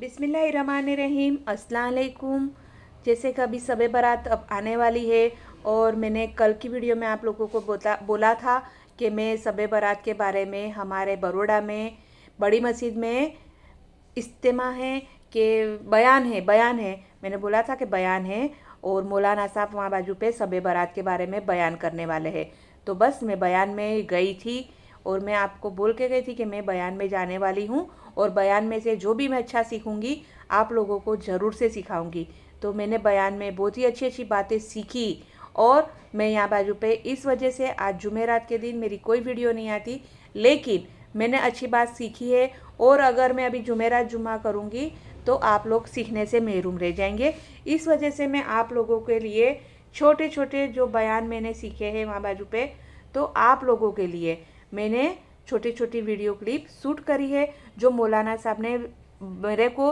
बिस्मिल्लाहिर्रहमानिर्रहीम, अस्सलाम वालेकुम। जैसे कि अभी शब बारात अब आने वाली है और मैंने कल की वीडियो में आप लोगों को बोला था कि मैं शब बारात के बारे में हमारे बड़ौदा में बड़ी मस्जिद में इज्तिमा है कि बयान है मैंने बोला था कि बयान है और मौलाना साहब वहाँ बाजू पे शब बारात के बारे में बयान करने वाले हैं। तो बस मैं बयान में गई थी और मैं आपको बोल के गई थी कि मैं बयान में जाने वाली हूँ और बयान में से जो भी मैं अच्छा सीखूँगी आप लोगों को ज़रूर से सिखाऊंगी। तो मैंने बयान में बहुत ही अच्छी अच्छी बातें सीखी और मैं यहाँ बाजू पे इस वजह से आज जुमेरात के दिन मेरी कोई वीडियो नहीं आती, लेकिन मैंने अच्छी बात सीखी है और अगर मैं अभी जुमेरात जुमा करूँगी तो आप लोग सीखने से महरूम रह जाएंगे। इस वजह से मैं आप लोगों के लिए छोटे छोटे जो बयान मैंने सीखे हैं वहाँ बाजू पे, तो आप लोगों के लिए मैंने छोटी छोटी वीडियो क्लिप शूट करी है जो मौलाना साहब ने मेरे को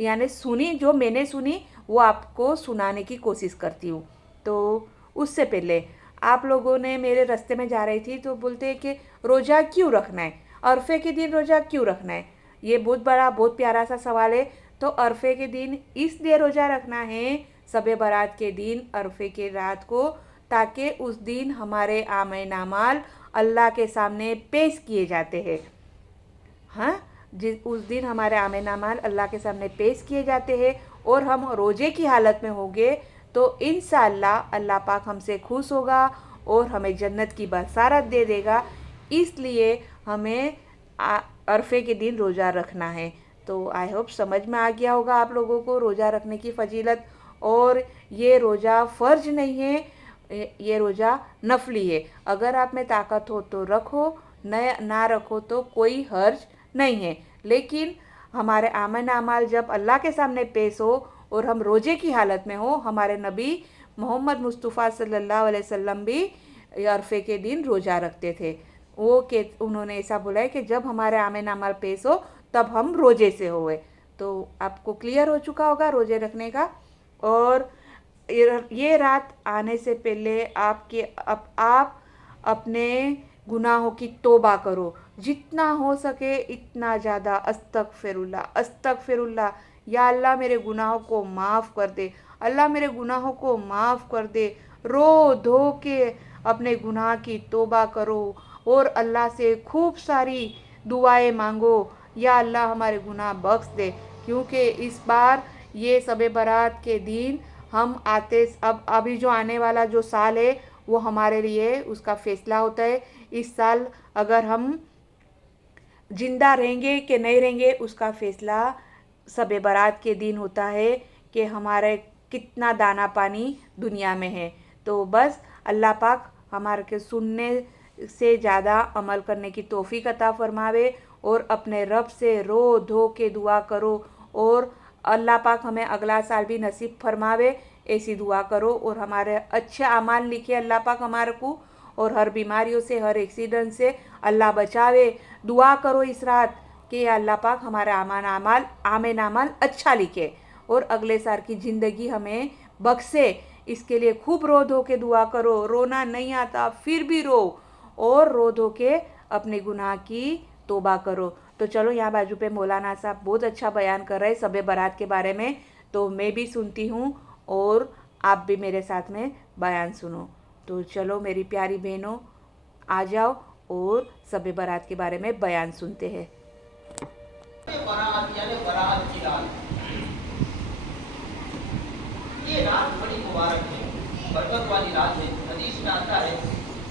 यानी सुनी, जो मैंने सुनी वो आपको सुनाने की कोशिश करती हूँ। तो उससे पहले आप लोगों ने मेरे रास्ते में जा रही थी तो बोलते हैं कि रोज़ा क्यों रखना है, अरफे के दिन रोज़ा क्यों रखना है। ये बहुत बड़ा बहुत प्यारा सा सवाल है। तो अरफे के दिन इसलिए रोज़ा रखना है शब बारात के दिन अरफे के रात को, ताकि उस दिन हमारे आमल नामाल अल्लाह के सामने पेश किए जाते हैं। हाँ, उस दिन हमारे आमल नामाल अल्लाह के सामने पेश किए जाते हैं और हम रोज़े की हालत में होंगे तो इंशाअल्लाह अल्लाह पाक हमसे खुश होगा और हमें जन्नत की बशारत दे देगा। इसलिए हमें अरफे के दिन रोज़ा रखना है। तो आई होप समझ में आ गया होगा आप लोगों को रोज़ा रखने की फजीलत। और ये रोज़ा फ़र्ज नहीं है, ये रोज़ा नफली है। अगर आप में ताकत हो तो रखो, ना रखो तो कोई हर्ज नहीं है। लेकिन हमारे आमल अमाल जब अल्लाह के सामने पेश हो और हम रोज़े की हालत में हो, हमारे नबी मोहम्मद मुस्तफ़ा सल्लल्लाहु अलैहि वसल्लम भी अरफे के दिन रोज़ा रखते थे। उन्होंने ऐसा बोला है कि जब हमारे आमल अमाल पेश हो तब हम रोज़े से होए। तो आपको क्लियर हो चुका होगा रोज़े रखने का। और ये रात आने से पहले आप अपने गुनाहों की तौबा करो, जितना हो सके इतना ज़्यादा। अस्तगफिरुल्लाह अस्तगफिरुल्लाह, या अल्लाह मेरे गुनाहों को माफ़ कर दे, अल्लाह मेरे गुनाहों को माफ़ कर दे। रो धो के अपने गुनाह की तौबा करो और अल्लाह से खूब सारी दुआएं मांगो, या अल्लाह हमारे गुनाह बख्श दे। क्योंकि इस बार ये शब बारात के दिन हम अभी जो आने वाला जो साल है वो हमारे लिए उसका फ़ैसला होता है। इस साल अगर हम जिंदा रहेंगे कि नहीं रहेंगे उसका फ़ैसला शब बारात के दिन होता है कि हमारे कितना दाना पानी दुनिया में है। तो बस अल्लाह पाक हमारे के सुनने से ज़्यादा अमल करने की तौफीक अता फरमावे और अपने रब से रो धो के दुआ करो और अल्लाह पाक हमें अगला साल भी नसीब फरमावे, ऐसी दुआ करो। और हमारे अच्छे अमाल लिखे अल्लाह पाक हमारे को, और हर बीमारियों से हर एक्सीडेंट से अल्लाह बचावे। दुआ करो इस रात कि अल्लाह पाक हमारे आमल नामाल अच्छा लिखे और अगले साल की ज़िंदगी हमें बख्शे। इसके लिए खूब रो धो के दुआ करो। रोना नहीं आता फिर भी रो, और रो धो के अपने गुनाह की तौबा करो। तो चलो, यहाँ बाजू पे मौलाना साहब बहुत अच्छा बयान कर रहे हैं शब बारात के बारे में, तो मैं भी सुनती हूँ और आप भी मेरे साथ में बयान सुनो। तो चलो मेरी प्यारी बहनों, आ जाओ और शब बारात के बारे में बयान सुनते हैं। बारात यानी बारात की रात, ये रात बड़ी मुबारक है, बरकत वाली रात है। हदीस में आता है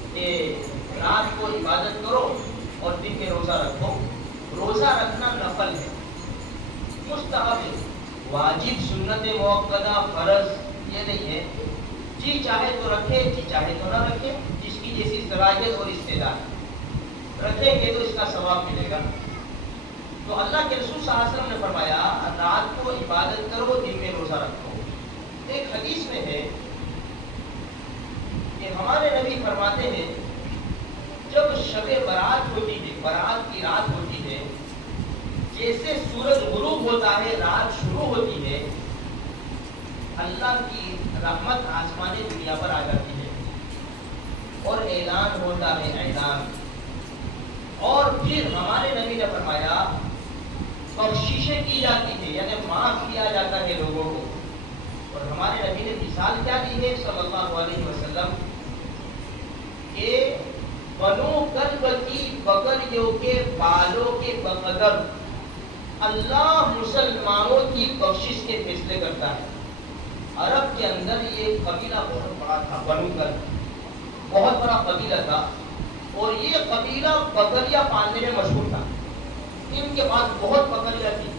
कि रात को इबादत करो और दिन में रोज़ा रखो। रोज़ा रखना नफल है, मुस्तहब है, वाजिब सुन्नत मुअक्कदा फर्ज ये नहीं है। जी चाहे तो रखे, जी चाहे तो ना रखे, जिसकी जैसी सलाहियत और इस्तेदाद। रखेंगे तो इसका सवाब मिलेगा। तो अल्लाह के रसूल सल्लल्लाहु अलैहि वसल्लम ने फरमाया रात को इबादत करो, दिन में रोज़ा रखो। एक हदीस में है कि हमारे नबी फरमाते हैं जब शब बारात होती है, बारात की रात होती है, जैसे सूरज गुरूब होता है, रात शुरू होती है, अल्लाह की रहमत आसमानी दुनिया पर आ जाती है और ऐलान होता है, ऐलान। और फिर हमारे नबी ने फरमाया बख्शिशें की जाती है, यानी माफ किया जाता है लोगों को। और हमारे नबी ने मिसाल क्या दी है सल्लल्लाहु अलैहि वसल्लम के बनो कल्ब की बकरियों के बालों के बकदर अल्लाह मुसलमानों की बख्शिश के फैसले करता है। अरब के अंदर ये कबीला बहुत बड़ा था, बनु कल्ब बहुत बड़ा कबीला था, और ये कबीला बकरियां पालने में मशहूर था। इनके पास बहुत बकरियां थी,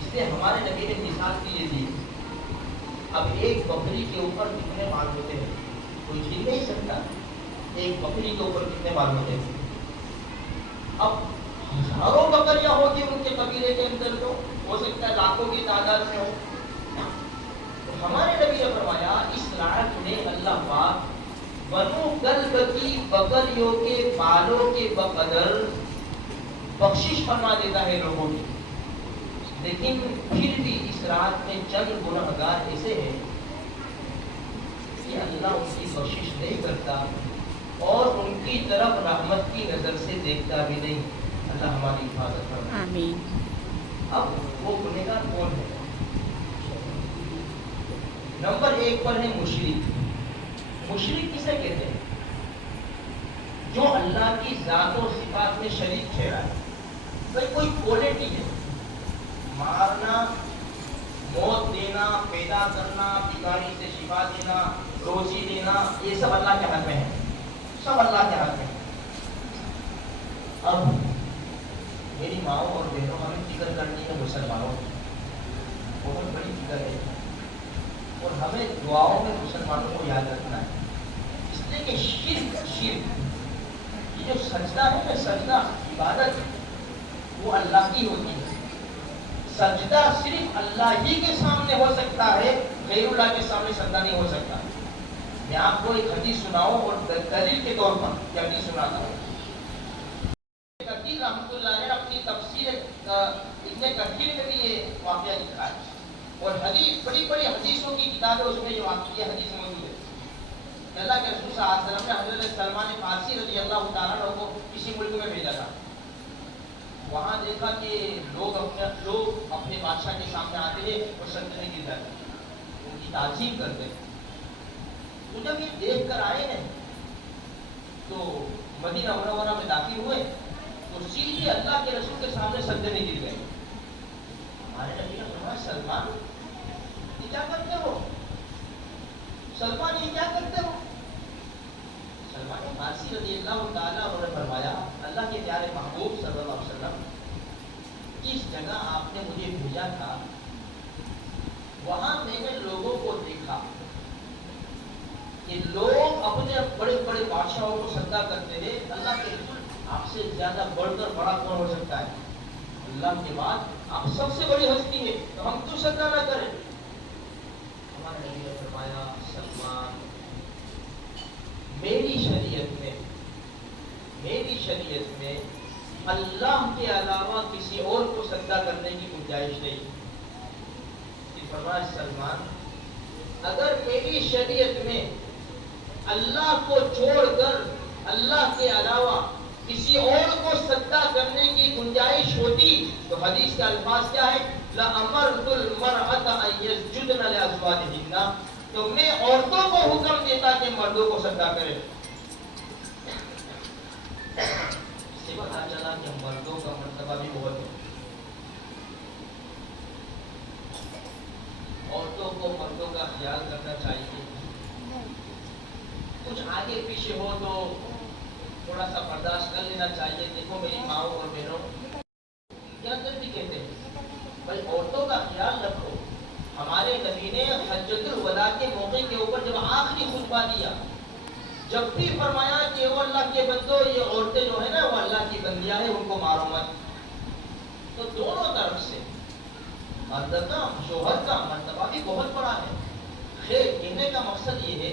इसलिए हमारे नबी ने मिसाल की ये दी। अब एक बकरी के ऊपर कितने बाल होते हैं कोई गिन नहीं सकता। एक बकरी के ऊपर कितने बाल होते हैं? अब हजारों बकरियां होती उनके कबीले के अंदर, तो हो सकता है लाखों की तादाद में हो। तो हमारे नबी ने फरमाया इस रात में अल्लाह पाक बनु कल्ब की बकरियों के बालों के बकदर बख्शिश फरमा देता है लोगों की। लेकिन फिर भी इस रात में चंद गुनहगार ऐसे हैं कि अल्लाह उनकी बख्शिश नहीं करता और उनकी तरफ रहमत की नजर से देखता भी नहीं। अल्लाह हमारी हिफाजत फरमाए, आमीन। अब वो गुनहगार कौन है? नंबर 1 पर है मुशरिक। मुशरिक किसे कहते हैं? जो अल्लाह की जात और सिफात में शरीक ठहरा है। भाई कोई क्वालिटी है, मारना, मौत देना, पैदा करना, बीमारी से शिफा देना, रोजी देना, ये सब अल्लाह के हाथ में है, सब अल्लाह के हाथ में है। अब मेरी माओ और बहनों, हमें फिक्र करनी है मुसलमानों की, बहुत बड़ी फिक्र है, और हमें दुआओं में मुसलमानों को याद रखना है। इसलिए कि शिर्क ये जो सजदा है ना, सजदा इबादत वो अल्लाह की होती है। सजदा सिर्फ अल्लाह ही के सामने हो सकता है, गैरुल्लाह के सामने सजदा नहीं हो सकता। मैं आपको एक हदीस सुनाऊं और दलील के तौर पर यह हदीस सुनाता हूँ। रहमतुल्लाह ने अपनी तफसीर इब्ने कसीर में भी ये वाक़या लिखा है, और हदीस बड़ी बड़ी हदीसों की किताबें उसमें ये हदीस मौजूद है। अल्लाह के रसूल सल्लल्लाहु अलैहि वसल्लम ने हज़रत सलमान फारसी रज़ियल्लाहु ताला अन्हु को किसी मुल्क में भेजा था। वहाँ देखा कि लोग अपने बादशाह के सामने आते हैं और सजदे में गिर जाते हैं, उनकी ताज़ीम करते हैं। तो जब ये देख कर आए हैं तो मदीना मुनव्वरा में दाखिल हुए तो सीधे अल्लाह के रसूल के सामने सजदे में गिर गए। हमारे नबी ने फरमाया, सलमान ये क्या करते हो? सलमान ये क्या करते हो? सलमान फारसी रज़ियल्लाहु ताला अन्हु ने फरमाया, अल्लाह के प्यारे महबूब सल्लल्लाहु अलैहि वसल्लम, जिस जगह आपने मुझे भेजा था वहां मैंने लोगों को देखा कि लोग अपने बड़े बड़े बादशाहों को सजदा करते हैं। अल्लाह के रसूल, आपसे ज्यादा बढ़कर बड़ा कौन हो सकता है? अल्लाह के बाद आप सबसे बड़ी हस्ती है, तो हम क्यों सजदा ना करें? हमारे नबी ने फरमाया, सलमान मेरी शरीयत में अल्लाह के अलावा किसी और को सजदा करने की गुंजाइश नहीं। फरमाया, सलमान अगर मेरी शरीयत में अल्लाह को छोड़कर अल्लाह के अलावा किसी और को सजदा करने की गुंजाइश होती तो हदीस के अल्फाज क्या है? ला अमरतुल मरअता अन यस्जुदन लिअज़वाजिहिन्ना, तो मैं औरतों को हुक्म देता कि मर्दों को सजदा करें। इससे पता चला कि मर्दों का मर्तबा भी बहुत है। औरतों को मर्दों का ख्याल करना चाहिए। कुछ आगे पीछे हो तो थोड़ा सा बर्दाश्त कर लेना चाहिए। देखो मेरी माओ और बहनों, क्या भी कहते हैं भाई औरतों का ख्याल रखो। हमारे नबी ने हज्जतुल वदा के मौके के ऊपर जब आखिरी खुतबा दिया, जब भी फरमाया कि वो अल्लाह के बंदो, ये औरतें जो है ना वो अल्लाह की बंदियां हैं, उनको मारो मत। तो दोनों तरफ से मर्द का शोहर का मर्तबा भी बहुत बड़ा है। खैर कहने का मकसद ये है,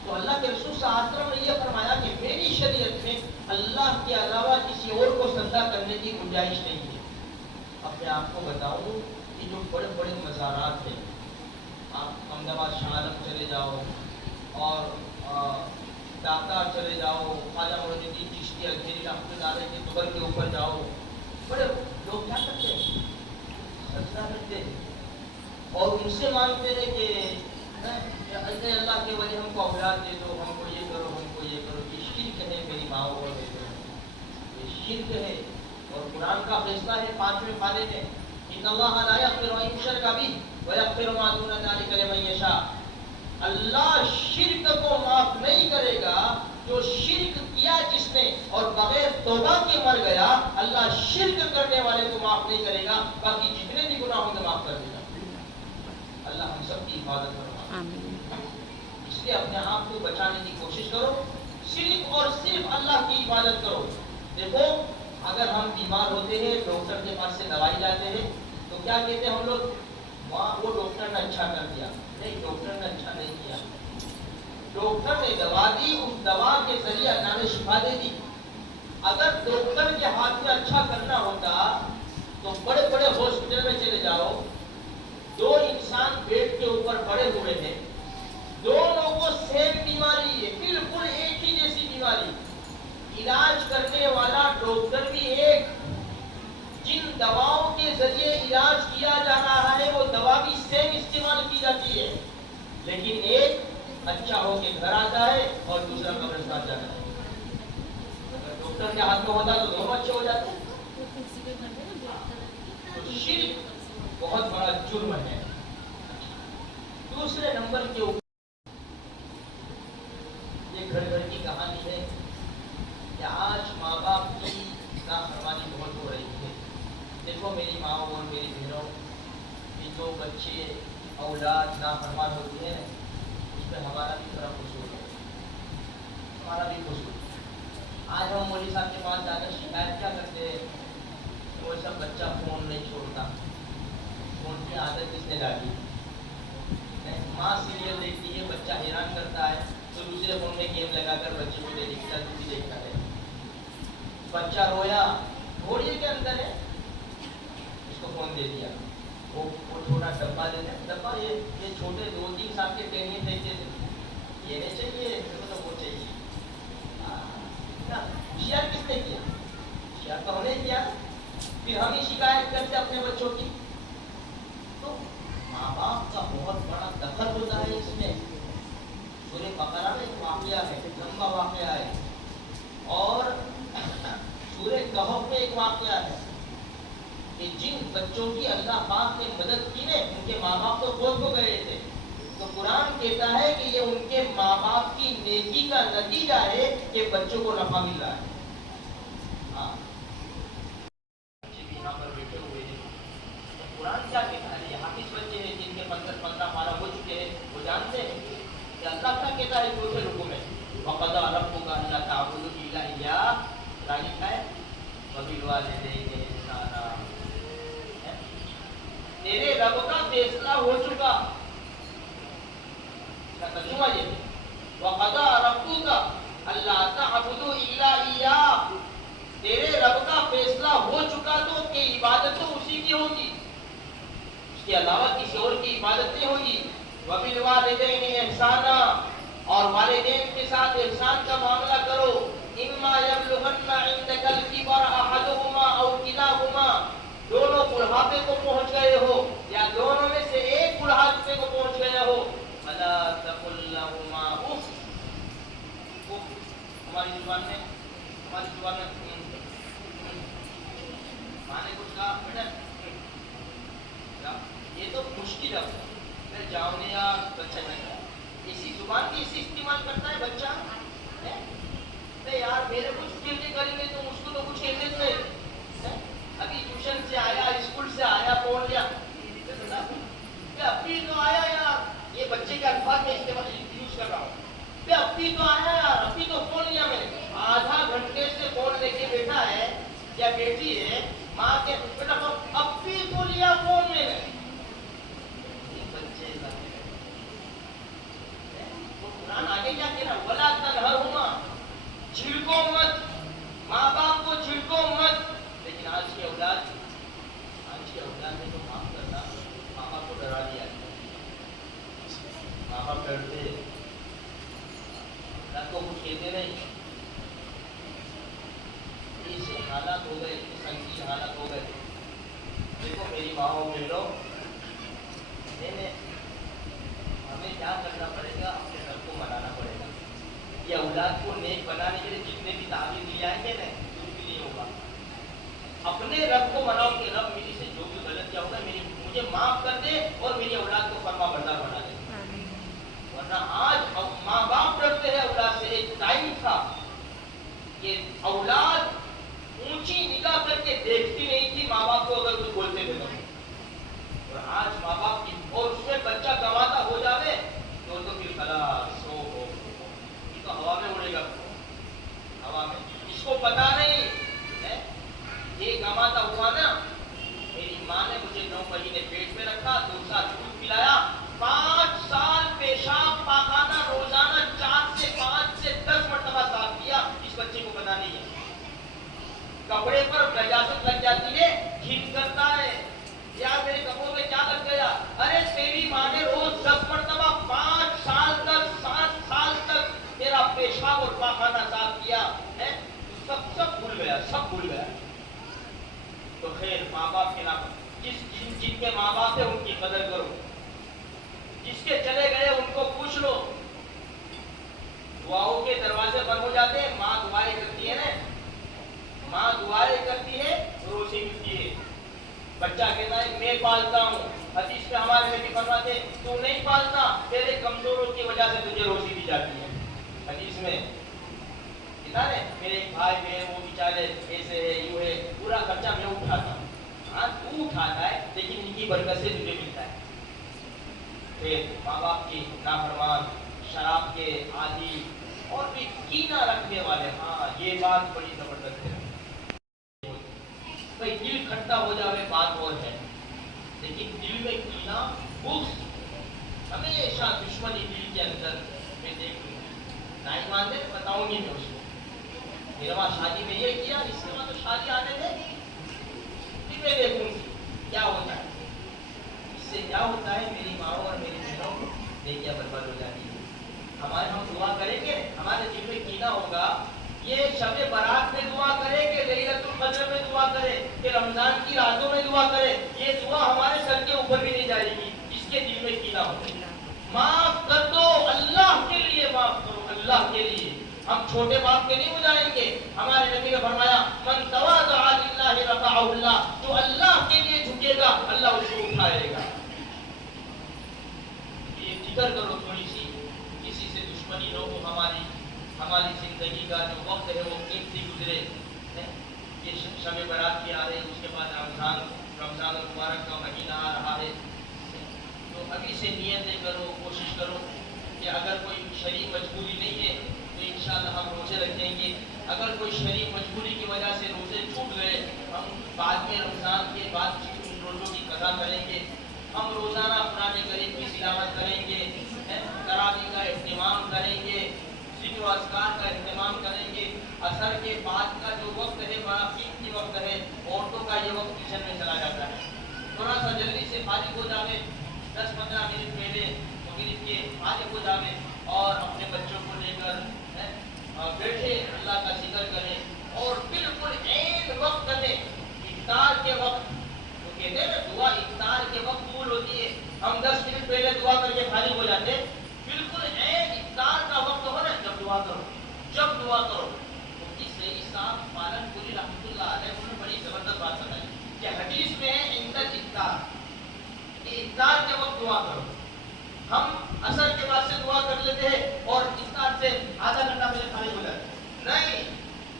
तो अल्लाह के रसूल सल्लल्लाहु अलैहि वसल्लम ने यह फरमाया कि मेरी शरीयत में अल्लाह के अलावा किसी और को सजदा करने की गुंजाइश नहीं है। अब मैं आपको बताऊं कि जो बड़े बड़े मज़ारात हैं, आप अहमदाबाद शाह आलम चले जाओ और ढाका चले जाओ, ख्वाजा मोइनुद्दीन चिश्ती अजमेरी रहमतुल्लाह अलैह के कब्र के ऊपर जाओ, बड़े लोग क्या करते हैं, اور उनसे मांगते रहे कि अल्लाह के वजह हमको औलाद दे दो, हमको ये करो, हमको ये करो। ये शिर्क है मेरी माँ और बेटों, ये शिर्क है। और कुरान का फैसला है 5वें पारे में, इन्नल्लाह ला यग़फ़िरु अन युशरका बिही व यग़फ़िरु मा दून ज़ालिका लिमन यशा। अल्लाह शिर्क को माफ नहीं करेगा, जो शिर्क किया जिसने और बगैर तौबा के मर गया, अल्लाह शिर्क करने वाले को माफ नहीं करेगा, बाकी जितने भी गुनाह होंगे माफ कर देगा। अल्लाह हम सब की हिफाजत फरमाए। इसलिए अपने आप को बचाने की कोशिश करो, सिर्फ और सिर्फ अल्लाह की इबादत करो। देखो, अगर हम बीमार होते हैं, डॉक्टर के पास से दवाई लाते हैं, तो क्या कहते हैं हम लोग, वहाँ वो डॉक्टर ने अच्छा कर दिया। नहीं, डॉक्टर ने अच्छा नहीं किया। डॉक्टर ने दवा दी, उस दवा के जरिए अल्लाह ने शिफा दे दी। अगर डॉक्टर के हाथ में अच्छा करना होता तो बड़े बड़े हॉस्पिटल में चले जाओ, दो इंसान बेड के ऊपर पड़े हुए हैं, दोनों को सेम बीमारी है, बिल्कुल एक ही जैसी बीमारी, इलाज करने वाला डॉक्टर भी एक, जिन दवाओं के जरिए इलाज किया जा रहा है वो दवा भी सेम इस्तेमाल की जाती है, लेकिन एक अच्छा होके घर आता है और दूसरा कब्रिस्तान जाता है। अगर डॉक्टर के हाथ में होता तो दोनों अच्छे हो जाते। तो शिर्क बहुत बड़ा जुर्म है। दूसरे नंबर के ऊपर ये घर घर की कहानी है कि आज माँ बाप की नाफरमानी बहुत हो रही है। देखो मेरी माँ और मेरी बहनों, ये जो बच्चे औलाद नाफरमान होती है, उसमें हमारा भी थोड़ा कसूर है, हमारा भी कसूर। आज हम मौलवी साहब के पास जाकर शिकायत क्या करते हैं, वो सब बच्चा फोन नहीं छोड़ता, फोन की आदत किसने डाली? माँ सीरियल देखती है, बच्चा हैरान करता है तो दूसरे फोन में गेम लगाकर बच्चे को दे देती है, तू भी देखता है। बच्चा रोया, घोड़िए के अंदर है, उसको फोन दे दिया। वो छोटा डब्बा देते हैं, डब्बा ये छोटे 2-3 साल के टेनिए देखते थे, ये नहीं चाहिए तो वो चाहिए। होशियार किसने किया? होशियार तो हमने किया। फिर हम ही शिकायत करते अपने बच्चों की। तो माँ बाप का बहुत बड़ा दखल होता है इसमें। सूरह बकरा में एक वाकया है, लंबा वाकया है, और सूरह कहफ में एक वाकया है कि जिन बच्चों की अल्लाह पाक ने मदद की ने, उनके माँ बाप तो फौत हो गए थे, तो कुरान कहता है कि ये उनके माँ बाप की नेकी का नतीजा है कि बच्चों को नफा मिल रहा है। हाँ, यहाँ पर बैठे हुए हैं, तो कुरान क्या कहता है? यहाँ किस बच्चे हैं जिनके 15 पारा हो चुके हैं, वो जानते हैं कि अल्लाह क्या कहता है दूसरे रुकू में, वक़ज़ा रब्बुका अल्ला ताबुदू इल्ला इय्याह, लिखा है वबिल वालिदैनि इहसाना। तेरे रब का फैसला हो चुका, क्या तर्जुमा ये, वक़ज़ा रब्बुका अल्ला ताबुदू इल्ला इय्याह, तेरे रब का फैसला हो चुका तो कि इबादत तो उसी की होगी, उसके अलावा किसी और की इबादत नहीं होगी। वबिल वालिदैनि इहसाना, और वालिदैन के साथ एहसान का मामला करो। इम्मा यबलुगन्ना इंदकल किबर अहदुहुमा औ किलाहुमा, दोनों बुढ़ापे को पहुंच गए हो या दोनों में से एक बुढ़ापे को पहुंच गए हो, फला तकुल लहुमा उफ। हमारी जुबान में माने कुछ कहा बेटा, ये तो मुश्किल है, मैं जाऊँ या बच्चा नहीं, इसी जुबान की इसी इस्तेमाल करता है बच्चा है? यार मेरे कुछ गिल्टी करेंगे तो उसको तो कुछ कहते नहीं। अभी ट्यूशन से आया, स्कूल से आया, फोन लिया, अभी तो आया यार, ये बच्चे के अल्फाज में इस्तेमाल यूज कर रहा हूँ, अभी तो आया यार, अभी तो फोन लिया मैंने, आधा घंटे से फोन लेके बैठा है या बेटी है, माँ के बेटा अभी तो लिया फोन मैंने। बच्चे तो कुरान आगे क्या कह रहा, वला तनहरुमा, छिड़को मत, माँ बाप को छिड़को मत। लेकिन आज की औलाद ने तो माफ करना, माँ बाप को डरा दिया, माँ बाप डरते को कुछ कहते नहीं। इस हालात हो गए, संगीन हालात हो गए। देखो मेरी माँ बहनों, مجھے معاف کر دے اور میری اولاد کو فرما بردار بنا دے. ورنہ آج ماں باپ ڈرتے ہیں اولاد سے. ایک ٹائم تھا کہ اولاد اونچی نگاہ کر کے دیکھتی نہیں تھی ماں باپ کو اگر کچھ بولتے تھے. اور آج ماں باپ کی اور اس میں بچہ کماتا ہو جاوے تو پھر خلاص ہو یہ تو ہوا میں اڑے گا. ہوا میں اس کو پتا نہیں ہے یہ کماتا ہوا نا. میری ماں نے مجھے 9 مہینے پیٹ میں رکھا, 2 سال دودھ پلایا, 5 سال پیشاب پاخانہ روزانہ 4 سے 5 سے 10 مرتبہ صاف کیا. اس بچے کو پتا نہیں ہے. کپڑے پر نجاست لگ جاتی ہے, گھن کرتا ہے, یار میرے کپڑوں میں کیا لگ گیا. ارے تیری ماں نے روز 10 مرتبہ 5 سال تک 7 سال تک میرا پیشاب اور پاخانہ صاف کیا ہے. سب بھول گیا, سب بھول گیا. تو خیر ماں باپ کے نام جن کے ماں باپ ہیں ان کی قدر کرو. جس کے چلے گئے ان کو پوچھ لو. دعاؤں کے دروازے بند ہو جاتے ہیں, ماں دعائیں کرتی ہے نا, ماں دعائیں کرتی ہے, روزی ملتی ہے. بچہ کہتا ہے میں پالتا ہوں. حدیث میں ہمارے نبی فرماتے تو نہیں پالتا, تیرے کمزوروں کی وجہ سے تجھے روزی دی جاتی ہے. حدیث میں کہتا ہے میرے ایک بھائی ہے وہ بیچارے ایسے ہے یوں ہے, پورا خرچہ میں اٹھاتا ہوں. ہاں تو اٹھاتا ہے لیکن ان کی برکت سے تجھے ملتا ہے. پھر ماں باپ کی نافرمان, شراب کے عادی اور بھی کینہ رکھنے والے, ہاں یہ بات بڑی زبردست ہے. بھائی دل کھٹا ہو جاوے بات اور ہے, لیکن دل میں کینہ بغض ہمیشہ دشمنی دل کے اندر میں دیکھوں گی. نہیں مانتے بتاؤں گی میں اس کو. میرے وہاں شادی میں یہ کیا, اس کے وہاں تو شادی آنے دے, پھر میں دیکھوں گی کیا ہوتا ہے. اس سے کیا ہوتا ہے میری ماں اور میری بہنوں بیٹیاں برباد ہو جاتی ہے. ہم دعا کریں گے, ہمارے دل میں کینہ ہوگا. یہ شب برات میں دعا کرے کہ لیلۃ القدر میں دعا کرے کہ رمضان کی راتوں میں دعا کرے, یہ دعا ہمارے سر کے اوپر بھی نہیں جائے گی جس کے دل میں کینہ ہو. معاف کر دو, اللہ کے لیے معاف کرو, اللہ کے لیے. ہم چھوٹے باپ کے نہیں ہو جائیں گے. ہمارے نبی نے فرمایا من تواضع للہ رفعہ اللہ, جو اللہ کے لیے جھکے گا اللہ اس کو اٹھائے گا. یہ فکر کرو تھوڑی سی, کسی سے دشمنی نہ ہو. ہماری زندگی کا جو وقت ہے وہ قیمتی گزرے. یہ شب برات کی آ رہی, اس کے بعد رمضان المبارک کا مہینہ آ رہا ہے. تو ابھی سے نیتیں کرو, کوشش کرو کہ اگر کوئی شرعی مجبوری نہیں ہے تو انشاءاللہ ہم روزے رکھیں گے. اگر کوئی شرعی مجبوری کی وجہ سے روزے چھوٹ گئے, ہم بعد میں رمضان کے بعد ان روزوں کی قضا کریں گے. ہم روزانہ قرآن کریم کی تلاوت کریں گے, تراویح کا اہتمام کریں گے, ذکر و اذکار کا اہتمام کریں گے. عصر کے بعد کا جو وقت ہے بڑا قیمتی وقت ہے. عورتوں کا یہ وقت کچن میں چلا جاتا ہے. تھوڑا سا جلدی سے فارغ ہو جاوے, 10-15 منٹ پہلے مغرب کے فارغ ہو جاوے اور اپنے بچوں کو لے کر بیٹھے اللہ کا ذکر کریں. اور بالکل عین وقت ہے افطار کے وقت, وہ کہتے ہیں نا دعا افطار کے وقت قبول ہوتی ہے. ہم 10 منٹ پہلے دعا کر کے فارغ ہو جاتے, بالکل عین افطار کا وقت ہو نا جب دعا کرو, جب دعا کرو. صحیح صاحب پالن پوری رحمۃ اللہ علیہ انہوں نے بڑی زبردست بات بتائی کہ حدیث میں ہے عند الافطار, کہ افطار کے وقت دعا کرو. ہم عصر کے بعد سے دعا کر لیتے ہیں اور افطار سے آدھا گھنٹہ پہلے فارغ ہو جاتے ہیں. نہیں,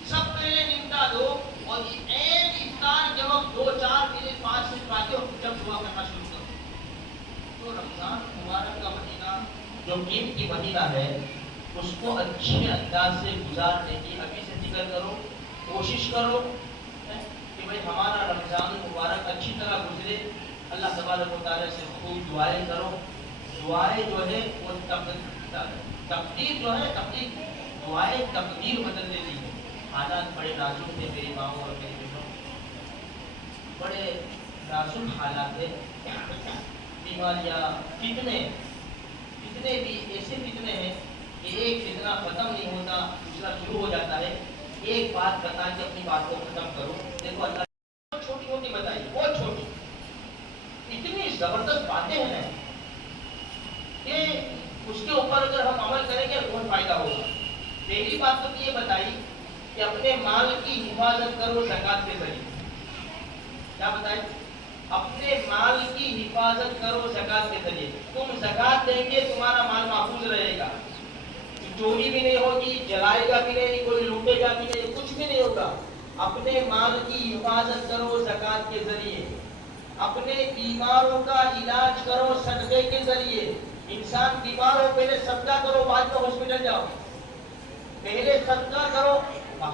سب پہلے نمٹا دو اور عین افطار کے وقت 2-4 منٹ 5 منٹ باقی ہو جب دعا کرنا شروع کرو. تو رمضان مبارک کا مہینہ جو قیمتی مہینہ ہے اس کو اچھے انداز سے گزارنے کی ابھی سے فکر کرو, کوشش کرو کہ بھئی ہمارا رمضان مبارک اچھی طرح گزرے. اللہ تبارک و تعالیٰ سے خوب دعائیں کرو. دعائیں جو ہے وہ تقدیر جو ہے, دعائیں تقدیر بدل دیتی ہے. حالات بڑے نازک تھے میری ماں اور میری بہنوں, بڑے نازک حالات ہیں. بیماریاں, فتنے بھی ایسے فتنے ہیں کہ ایک فتنہ ختم نہیں ہوتا دوسرا شروع ہو جاتا ہے. ایک بات بتا کے اپنی بات کو ختم کرو. دیکھو اللہ چھوٹی چھوٹی بتائی, بہت چھوٹی, اتنی زبردست باتیں ہیں کہ اس کے اوپر اگر ہم عمل کریں گے بہت فائدہ ہوگا. پہلی بات تو یہ بتائی کہ اپنے مال کی حفاظت کرو زکات کے ذریعے. کیا بتائی؟ اپنے مال کی حفاظت کرو زکات کے ذریعے. تم زکات دیں گے تمہارا مال محفوظ رہے گا, چوری بھی نہیں ہوگی, جلائے گا بھی نہیں, کوئی لوٹے گا بھی نہیں, کچھ بھی نہیں ہوگا. اپنے مال کی حفاظت کرو زکات کے ذریعے. اپنے بیماروں کا علاج کرو صدقے کے ذریعے. انسان بیمار ہو پہلے صدقہ کرو, بعد میں ہاسپٹل جاؤ. پہلے صدقہ کرو.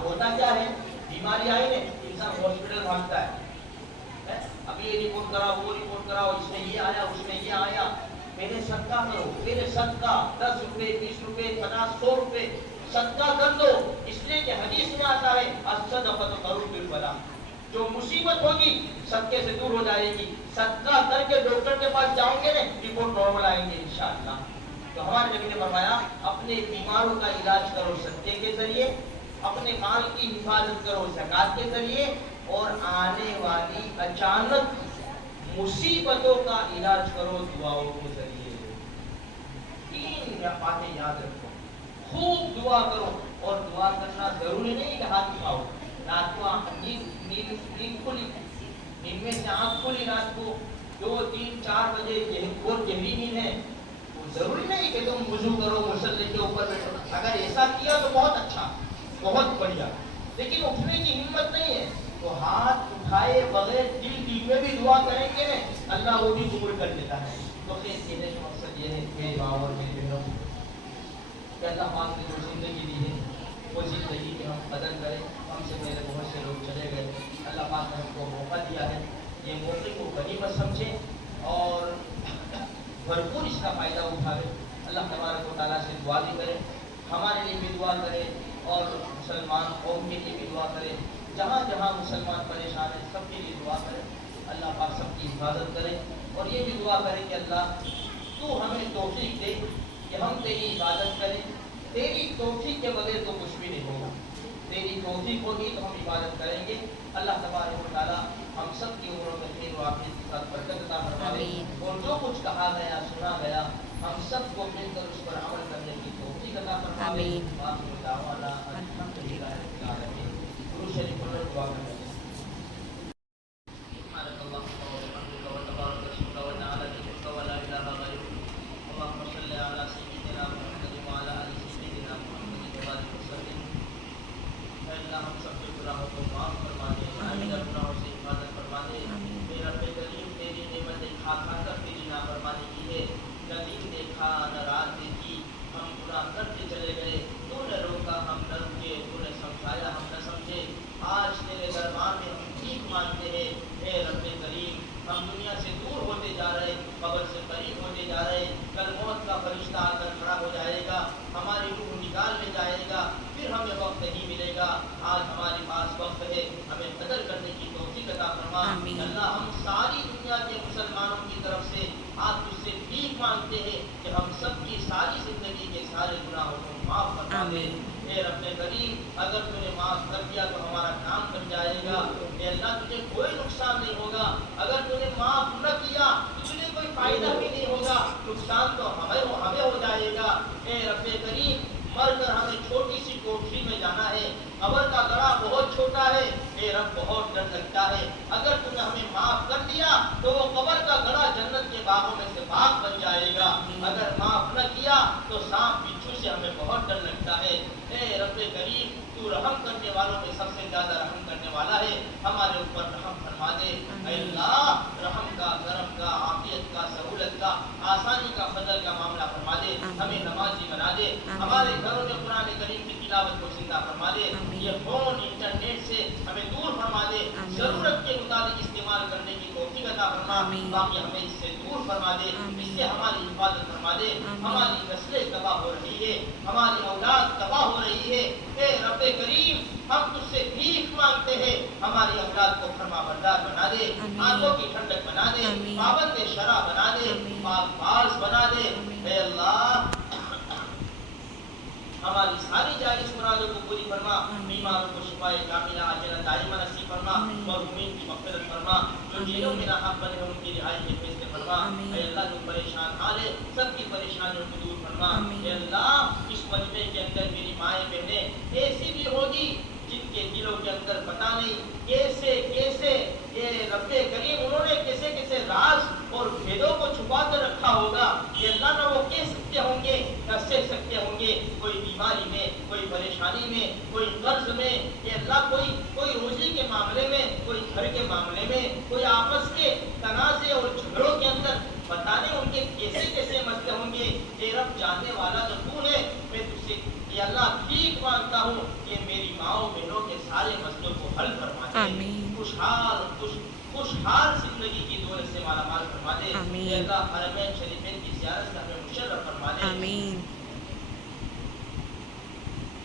ہوتا کیا ہے, بیماری آئی نا انسان ہاسپٹل بھاگتا ہے, ابھی یہ رپورٹ کراؤ, وہ رپورٹ کراؤ, اس میں یہ آیا, اس میں یہ آیا. پہلے صدقہ کرو, پہلے صدقہ 10 روپے, 20 روپے, 50, 100 روپے صدقہ کر دو. اس لیے کہ حدیث میں آتا ہے الصدقۃ تروق البلاء, جو مصیبت ہوگی صدقے سے دور ہو جائے گی. صدقہ کر کے ڈاکٹر کے پاس جاؤ گے نا, رپورٹ نارمل آئیں گے انشاءاللہ. تو ہمارے نبی نے فرمایا اپنے بیماروں کا علاج کرو صدقے کے ذریعے, اپنے مال کی حفاظت کرو زکات کے ذریعے, اور آنے والی اچانک مصیبتوں کا علاج کرو دعاؤں کے ذریعے. 3 باتیں یاد رکھو, خوب دعا کرو. اور دعا کرنا ضروری نہیں کہ ہاتھ اٹھاؤ. رات کو نیند کھلی, نیند میں سے آنکھ کھلی رات کو 2, 3, 4 بجے اور گہری نیند ہے, ضروری نہیں کہ تم وضو کرو مصلی کے اوپر بیٹھو. اگر ایسا کیا تو بہت اچھا, بہت بڑھیا, لیکن اٹھنے کی ہمت نہیں ہے تو ہاتھ اٹھائے بغیر دل میں بھی دعا کریں گے نا, اللہ وہ بھی قبول کر لیتا ہے. تو خیر کہنے کا مقصد یہ ہے میرے ماں اور میرے بہنوں کہ اللہ پاک نے جو زندگی دی ہے وہ زندگی کی ہم قدر کریں. ہم سے پہلے بہت سے لوگ چلے گئے, اللہ پاک نے ہم کو موقع دیا ہے, یہ موقع کو غنیمت سمجھیں اور بھرپور اس کا فائدہ اٹھاوے. اللہ تبارک و تعالیٰ سے دعا بھی کرے, ہمارے لیے بھی دعا کرے اور مسلمان قوم کے لیے بھی دعا کرے. جہاں جہاں مسلمان پریشان ہیں سب کے لیے دعا کرے. اللہ پاک سب کی حفاظت کرے, اور یہ بھی دعا کرے کہ اللہ تو ہمیں توفیق دے کہ ہم تیری عبادت کریں. تیری توفیق کے بغیر تو کچھ بھی نہیں ہوگا, تیری توفیق ہوگی تو ہم عبادت کریں گے. اللہ تبارک و تعالیٰ ہم سب کی عمروں میں خیر و عافیت کے ساتھ برکت عطا فرمائے, اور جو کچھ کہا گیا سنا گیا ہم سب کو مل کر اس پر عمل کرنے کی توفیق عطا فرمائے. آخر دعوانا الحمدللہ رب العالمین. درود شریف پر دعا کریں. ہم سب کے گناہوں کو معاف فرما دے, آئندہ گناہوں سے حفاظت فرما دے. میرا رب کریم تیری نعمت کھا کھا کر تیری نافرمانی کی ہے, نہ دن دیکھا نہ رات دیکھی, ہم گناہ کرتے چلے گئے, تو نے روکا ہم نہ رکے, تو نے سمجھایا ہم نہ سمجھے. آج تیرے دربار میں ہم ٹھیک مانتے ہیں. اے رب کریم ہم دنیا سے دور ہوتے جا رہے, قبر سے قریب ہوتے جا رہے. کل موت کا فرشتہ آ کر کھڑا ہو جائے گا, ہماری روح نکال لے جائے گا, پھر ہمیں وقت نہیں ملے گا. آج ہمارے پاس وقت ہے, ہمیں قدر کرنے کی توفیق عطا فرما. اللہ ہم ساری دنیا کے مسلمانوں کی طرف سے آج تجھ سے بھیک مانگتے ہیں کہ ہم سب کی ساری زندگی کے سارے گناہوں کو معاف فرما دے. اے رب کریم اگر تو نے معاف کر دیا تو ہمارا کام بن جائے گا. اے اللہ تجھے کوئی نقصان نہیں ہوگا, اگر تو نے معاف نہ کیا تو تجھے کوئی فائدہ بھی نہیں ہوگا, نقصان تو ہمیں ہو جائے گا. اے رب کریم مر کر ہمیں چھوٹی سی کوٹری میں جانا ہے, قبر کا گڑھا بہت چھوٹا ہے. اے رب بہت ڈر لگتا ہے, اگر تم نے ہمیں معاف کر دیا تو وہ قبر کا گڑھا جنت کے باغوں میں سے باغ بن جائے گا, اگر معاف نہ کیا تو سانپ بچھو سے ہمیں بہت ڈر لگتا ہے. اے رب کریم تو رحم کرنے والوں میں سب سے زیادہ رحم کرنے والا ہے, ہمارے اوپر رحم فرما دے. اے اللہ رحم کا, کرم کا, عافیت کا, سہولت کا, آسانی کا, فضل کا معاملہ فرما دے. ہمیں نمازی بنا دے, ہمارے گھروں میں قرآن کریم کی تلاوت کو زندہ فرما دے. یہ فون انٹرنیٹ سے ہمیں دور فرما دے, ضرورت کے مطابق استعمال کرنے کی توفیق عطا فرما. باقی ہمیں اس سے دور فرما دے, اس سے ہماری حفاظت فرما دے. ہماری نسلیں تباہ ہو رہی ہے, ہماری اولاد تباہ ہو رہی ہے. اے رب کریم ہم تجھ سے بھیک مانگتے ہیں, ہماری اولاد کو فرما بردار بنا دے, آنکھوں کی ٹھنڈک بنا دے, پابند شرع بنا دے, پاک باز بنا دے. اے اللہ ہماری ساری جائز مرادوں کو پوری فرما, بیماروں کو شفائے کاملہ عاجلہ دائمہ نصیب فرما, مرحومین کی مغفرت فرما, جو جیلوں میں ناحق بنے ہیں ان کی رہائی کے فیصلے فرما. اے اللہ جو پریشان حال ہے سب کی پریشانیوں کو دور فرما. اے اللہ اس مجمع کے اندر میری مائیں بہنیں ایسی بھی ہوگی جن کے دلوں کے اندر پتہ نہیں کیسے کیسے یہ رب کریم انہوں نے کیسے کیسے راز اور دے. اے آمین. اللہ حرمین شریفین کی زیارت سے ہمیں مشرف فرما دے. آمین.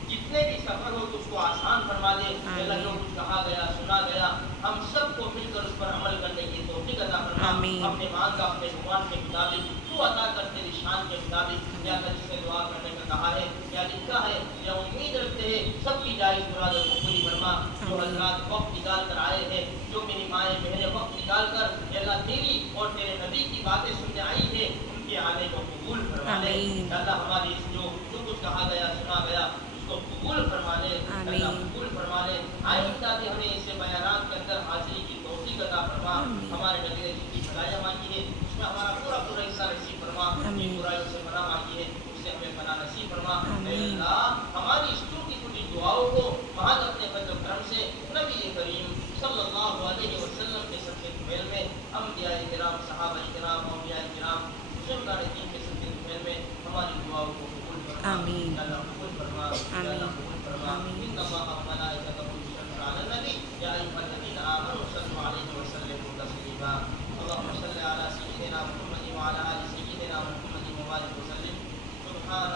جتنے بھی سفر ہو تو اس کو آسان فرما دے. اے اللہ جو کچھ کہا گیا سنا گیا ہم سب کو مل کر اس پر عمل کرنے کی توفیق عطا فرما. آمین. اپنے مانگا اپنے گمان کے مطابق تو عطا کر تیری شان کے مطابق. یا اللہ جس سے دعا کرنے کا کہا ہے یا لکھا ہے یا امید رکھتے ہیں سب کی جائز مرادوں کو پوری فرما. جو حضرات وقت نکال کر آئے ہیں جو میری مائیں بہنیں وقت نکال کر اے اللہ تیری اور تیرے نبی کی باتیں سننے آئی ہیں ان کے آنے کو قبول فرما لے. آمین. اللہ ہماری جو کچھ کہا گیا سنا گیا کو قبول فرما لے. اللہ قبول فرما لے. آئندہ بھی ہمیں اس بیانات کے اندر حاضری کی توفیق عطا فرما. ہمارے نبی نے جتنی بھلائیاں مانگی ہے اس میں ہمارا پورا حصہ نصیب فرما. جن برائیوں سے پناہ مانگی ہے اس سے ہمیں پناہ نصیب فرما. اے اللہ ہماری اس چھوٹی چھوٹی دعاؤں کو محض اپنے فضل و کرم سے نبی کریم صلی اللہ علیہ وسلم کے سب سے محل میں انبیاء کرام صحابہ کرام اولیاء کرام بزرگان دین کے سب سے محل میں ہماری دعاؤں کو قبول فرما. آمین. اللہ قبول فرما. اللہ قبول فرما. ان اللہ وملائکتہ یصلون علی النبی یا ایھا الذین آمنوا صلوا علیہ وسلموا تسلیما. اللهم صل علی سیدنا محمد وعلی آل سیدنا محمد وبارک وسلم. سبحان